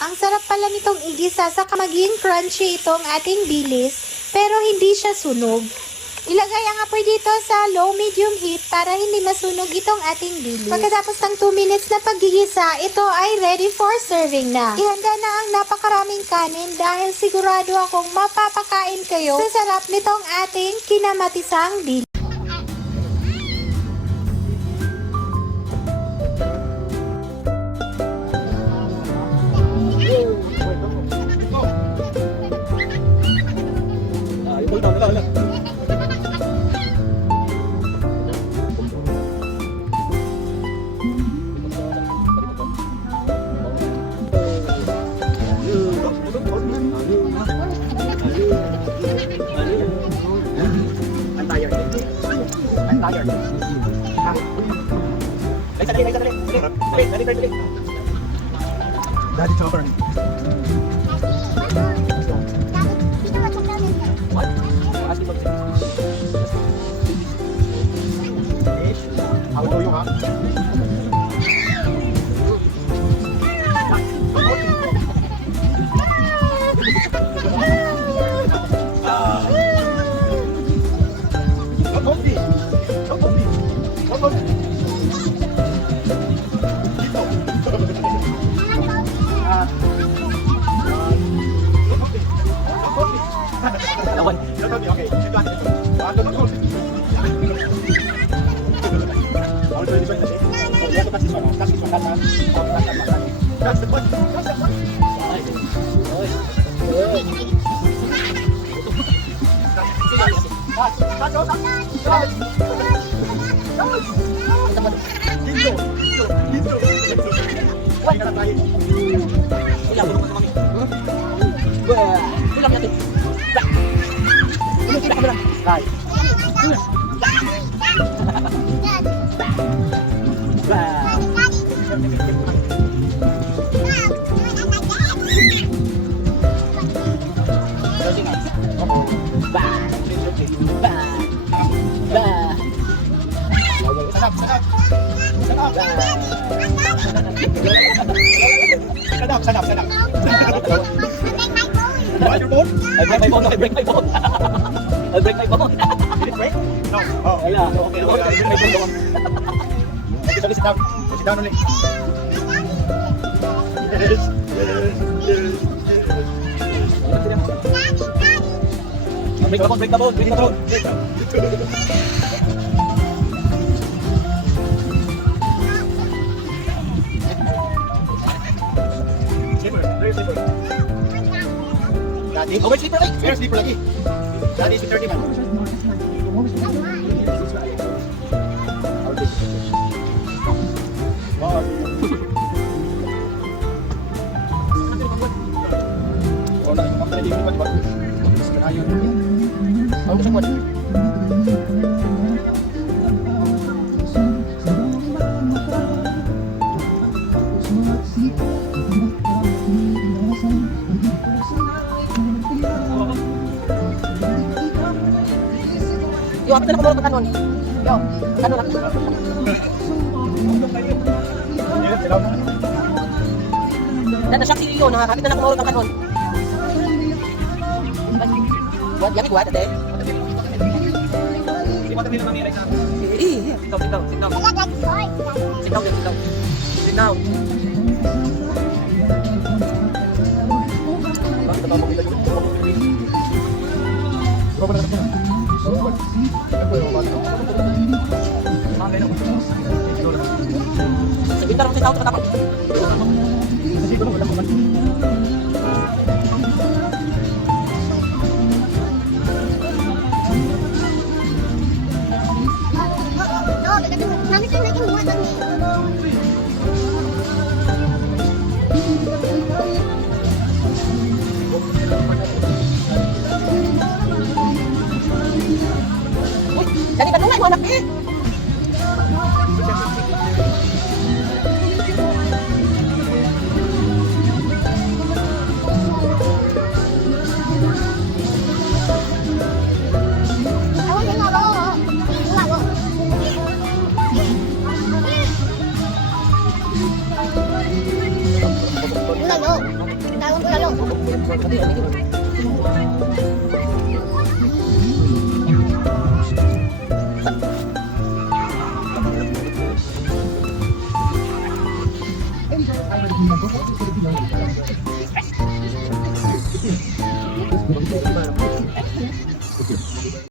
Ang sarap pala nitong igisa sa maging crunchy itong ating bilis, pero hindi siya sunog. Ilagay ang apoy dito sa low-medium heat para hindi masunog itong ating bilis. Pagkatapos ng 2 minutes na paggigisa, ito ay ready for serving na. Ihanda na ang napakaraming kanin dahil sigurado akong mapapakain kayo sa sarap nitong ating kinamatisang bilis. Daddy Chopper. What? Asking for How old are you, huh? That's the point. That's the point. Sanap. What's your phone? I break my phone. I break my phone. I break my phone. Did it break? No. Oh, Wala. okay. I break my phone. Okay, sit down. Sit down only. Yes. Break the phone. Break the phone. Break the phone. Where's slipper? Daddy? Oh, where's slipper? Where's slipper lagi? Daddy is 30 man. Oh, na, yung kapatid yung iba, Ako gusto ko. Yo, apa na kumulot ng kanon? Yo, kanon lang. Nasyak si Yo, nakakakit na kumulot ng kanon. Buat, yami buat, ate. Sit down. Sit down. Sebentar aku tahu cepat apa. Jadi kan mulai anak ni. Mulai Tawag ko lalo.